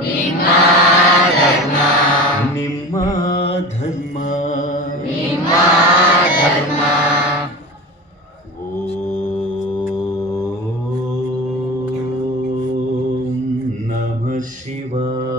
ನಿಮ್ಮ ಧರ್ಮ ನಿಮ್ಮ ಧರ್ಮ ನಿಮ್ಮ ಧರ್ಮ ಓಂ ನಮಃ ಶಿವಾಯ